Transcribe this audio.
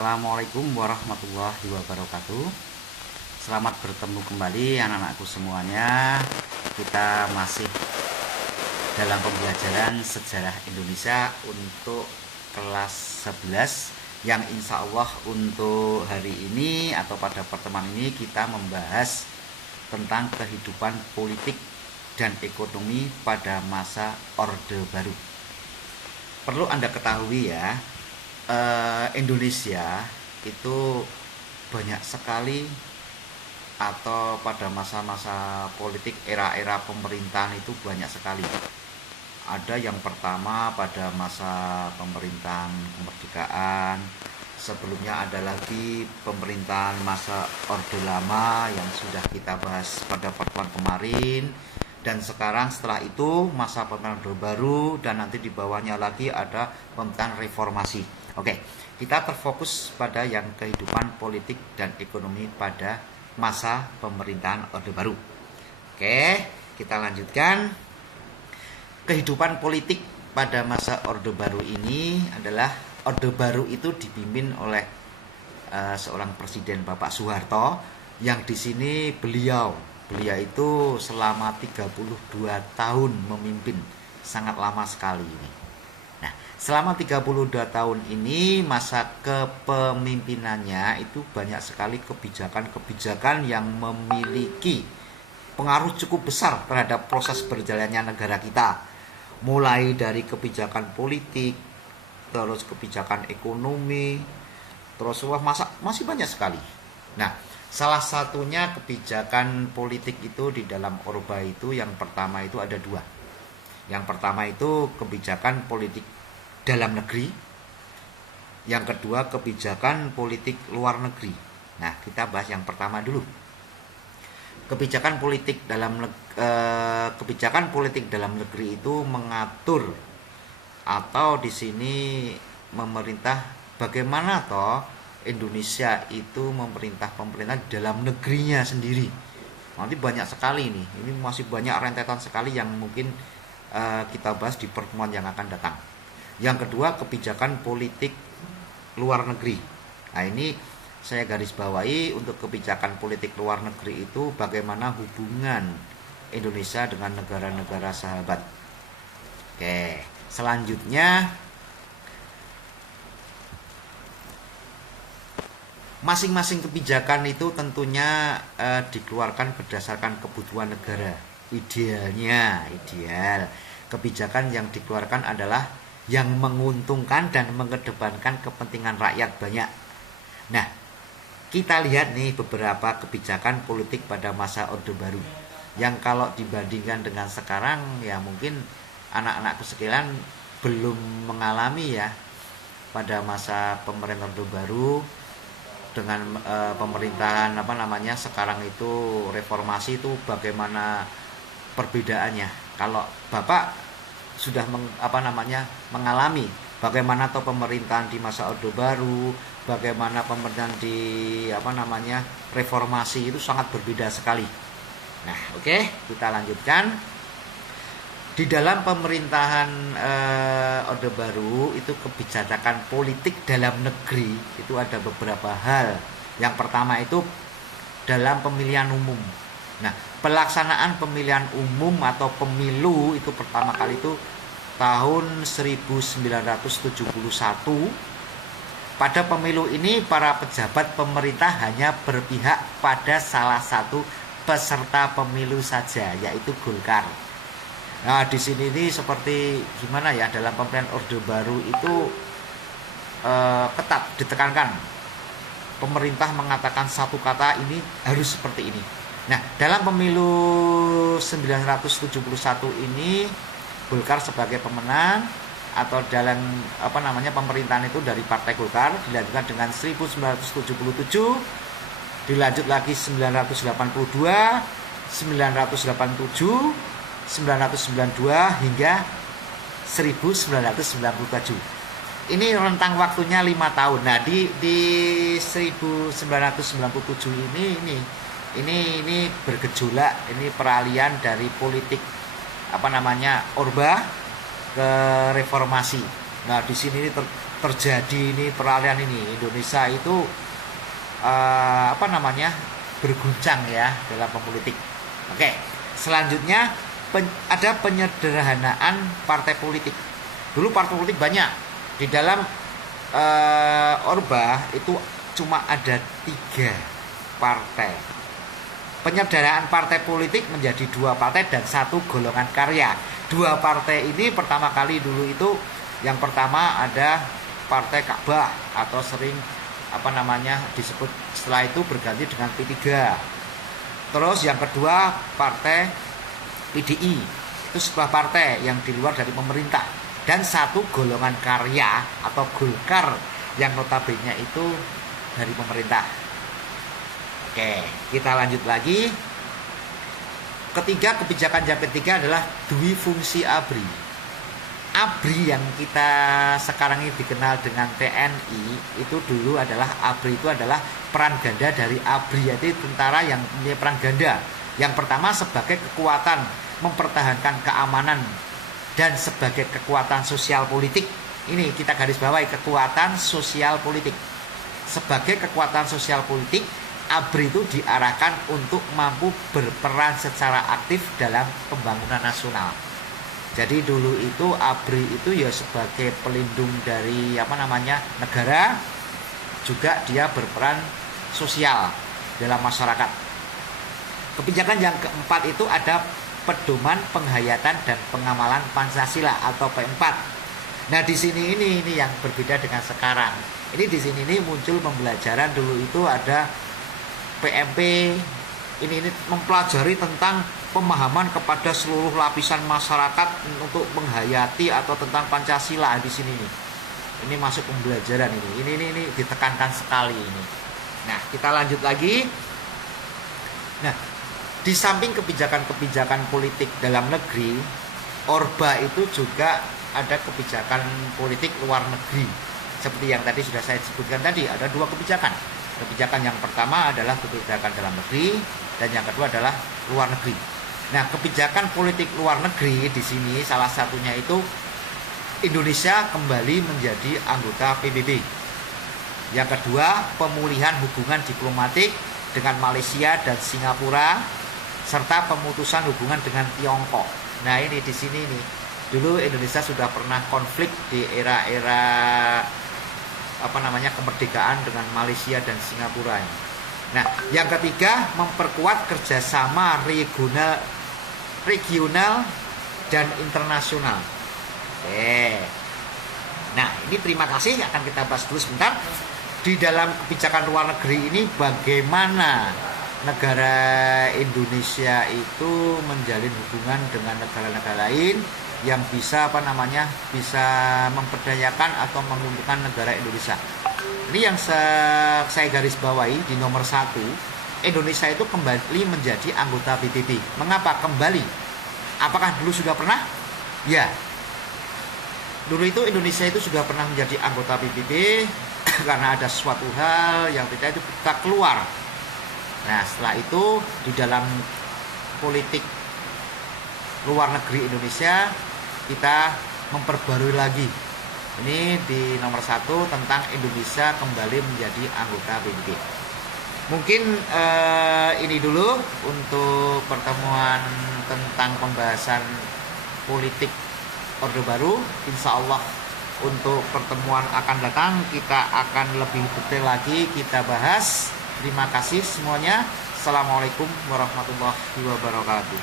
Assalamualaikum warahmatullahi wabarakatuh. Selamat bertemu kembali anak-anakku semuanya. Kita masih dalam pembelajaran sejarah Indonesia untuk kelas 11, yang insya Allah untuk hari ini atau pada pertemuan ini kita membahas tentang kehidupan politik dan ekonomi pada masa Orde Baru. Perlu Anda ketahui ya, Indonesia itu banyak sekali, atau pada masa-masa politik era-era pemerintahan itu banyak sekali. Ada yang pertama pada masa pemerintahan kemerdekaan, sebelumnya ada lagi pemerintahan masa Orde Lama yang sudah kita bahas pada pertemuan kemarin, dan sekarang setelah itu masa pemerintahan Orde Baru, dan nanti di bawahnya lagi ada pemerintahan reformasi. Oke, kita terfokus pada yang kehidupan politik dan ekonomi pada masa pemerintahan Orde Baru. Oke, kita lanjutkan. Kehidupan politik pada masa Orde Baru ini adalah, Orde Baru itu dipimpin oleh seorang presiden, Bapak Soeharto, yang di sini beliau itu selama 32 tahun memimpin, sangat lama sekali ini. Nah, selama 32 tahun ini masa kepemimpinannya itu banyak sekali kebijakan-kebijakan yang memiliki pengaruh cukup besar terhadap proses berjalannya negara kita. Mulai dari kebijakan politik, terus kebijakan ekonomi, terus masih banyak sekali. Nah, salah satunya kebijakan politik itu di dalam Orba itu, yang pertama itu ada dua. Yang pertama itu kebijakan politik dalam negeri, yang kedua kebijakan politik luar negeri. Nah, kita bahas yang pertama dulu. Kebijakan politik dalam negeri itu mengatur, atau di sini memerintah bagaimana toh Indonesia itu memerintah dalam negerinya sendiri. Nanti banyak sekali ini masih banyak rentetan sekali yang mungkin kita bahas di pertemuan yang akan datang. Yang kedua, kebijakan politik luar negeri. Nah, ini saya garis bawahi untuk kebijakan politik luar negeri itu bagaimana hubungan Indonesia dengan negara-negara sahabat. Oke, selanjutnya masing-masing kebijakan itu tentunya dikeluarkan berdasarkan kebutuhan negara. Ideal kebijakan yang dikeluarkan adalah yang menguntungkan dan mengedepankan kepentingan rakyat banyak. Nah, kita lihat nih beberapa kebijakan politik pada masa Orde Baru yang kalau dibandingkan dengan sekarang ya mungkin anak-anakku sekalian belum mengalami ya. Pada masa pemerintahan Orde Baru dengan pemerintahan sekarang itu reformasi itu bagaimana perbedaannya. Kalau Bapak sudah mengalami bagaimana atau pemerintahan di masa Orde Baru, bagaimana pemerintahan di reformasi, itu sangat berbeda sekali. Nah, oke, kita lanjutkan. Di dalam pemerintahan Orde Baru itu kebijakan politik dalam negeri itu ada beberapa hal. Yang pertama itu dalam pemilihan umum. Nah, pelaksanaan pemilihan umum atau pemilu itu pertama kali itu tahun 1971. Pada pemilu ini para pejabat pemerintah hanya berpihak pada salah satu peserta pemilu saja, yaitu Golkar. Nah, di sini ini seperti gimana ya, dalam pemerintahan Orde Baru itu ketat ditekankan. Pemerintah mengatakan satu kata, ini harus seperti ini. Nah, dalam pemilu 1971 ini Golkar sebagai pemenang, atau dalam pemerintahan itu dari Partai Golkar, dilanjutkan dengan 1977, dilanjut lagi 1982, 987, 992 hingga 1997. Ini rentang waktunya 5 tahun. Nah, di 1997 ini bergejolak, ini peralihan dari politik Orba ke reformasi. Nah, di sini ini terjadi ini peralihan ini. Indonesia itu berguncang ya dalam politik. Oke, selanjutnya ada penyederhanaan partai politik. Dulu partai politik banyak di dalam Orba itu cuma ada 3 partai. Penyederhanaan partai politik menjadi 2 partai dan 1 golongan karya. 2 partai ini pertama kali dulu itu, yang pertama ada Partai Ka'bah atau sering disebut, setelah itu berganti dengan P3. Terus yang kedua Partai PDI, itu sebuah partai yang di luar dari pemerintah, dan 1 golongan karya atau Golkar yang notabene itu dari pemerintah. Oke, kita lanjut lagi. Kebijakan yang ketiga adalah dui fungsi ABRI. ABRI yang kita sekarang ini dikenal dengan TNI, itu dulu adalah ABRI itu adalah peran ganda dari ABRI, yaitu tentara yang punya peran ganda. Yang pertama sebagai kekuatan mempertahankan keamanan dan sebagai kekuatan sosial politik. Ini kita garis bawahi, kekuatan sosial politik. Sebagai kekuatan sosial politik, ABRI itu diarahkan untuk mampu berperan secara aktif dalam pembangunan nasional. Jadi dulu itu ABRI itu ya sebagai pelindung dari negara, juga dia berperan sosial dalam masyarakat. Kebijakan yang keempat itu ada pedoman penghayatan dan pengamalan Pancasila atau P4. Nah, di sini ini yang berbeda dengan sekarang. Ini di sini muncul pembelajaran. Dulu itu ada PMP, ini mempelajari tentang pemahaman kepada seluruh lapisan masyarakat untuk menghayati atau tentang Pancasila di sini nih. Ini masuk pembelajaran ini ditekankan sekali ini. Nah, kita lanjut lagi. Nah, di samping kebijakan-kebijakan politik dalam negeri, Orba itu juga ada kebijakan politik luar negeri. Seperti yang tadi sudah saya sebutkan tadi, ada 2 kebijakan. Kebijakan yang pertama adalah kebijakan dalam negeri, dan yang kedua adalah luar negeri. Nah, kebijakan politik luar negeri di sini salah satunya itu Indonesia kembali menjadi anggota PBB. Yang kedua, pemulihan hubungan diplomatik dengan Malaysia dan Singapura, serta pemutusan hubungan dengan Tiongkok. Nah, ini di sini nih. Dulu Indonesia sudah pernah konflik di era-era kemerdekaan dengan Malaysia dan Singapura. Nah, yang ketiga, memperkuat kerjasama regional dan internasional. Oke. Nah, ini terima kasih, akan kita bahas dulu sebentar. Di dalam kebijakan luar negeri ini bagaimana negara Indonesia itu menjalin hubungan dengan negara-negara lain yang bisa bisa memperdayakan atau menguntungkan negara Indonesia. Ini yang saya garis bawahi di nomor 1. Indonesia itu kembali menjadi anggota PBB. Mengapa kembali? Apakah dulu sudah pernah? Ya. Dulu itu Indonesia itu sudah pernah menjadi anggota PBB karena ada suatu hal yang tidak itu kita keluar. Nah, setelah itu di dalam politik luar negeri Indonesia kita memperbarui lagi. Ini di nomor 1 tentang Indonesia kembali menjadi anggota PBB. Mungkin ini dulu untuk pertemuan tentang pembahasan politik Orde Baru. Insya Allah untuk pertemuan akan datang kita akan lebih detail lagi kita bahas. Terima kasih semuanya. Assalamualaikum warahmatullahi wabarakatuh.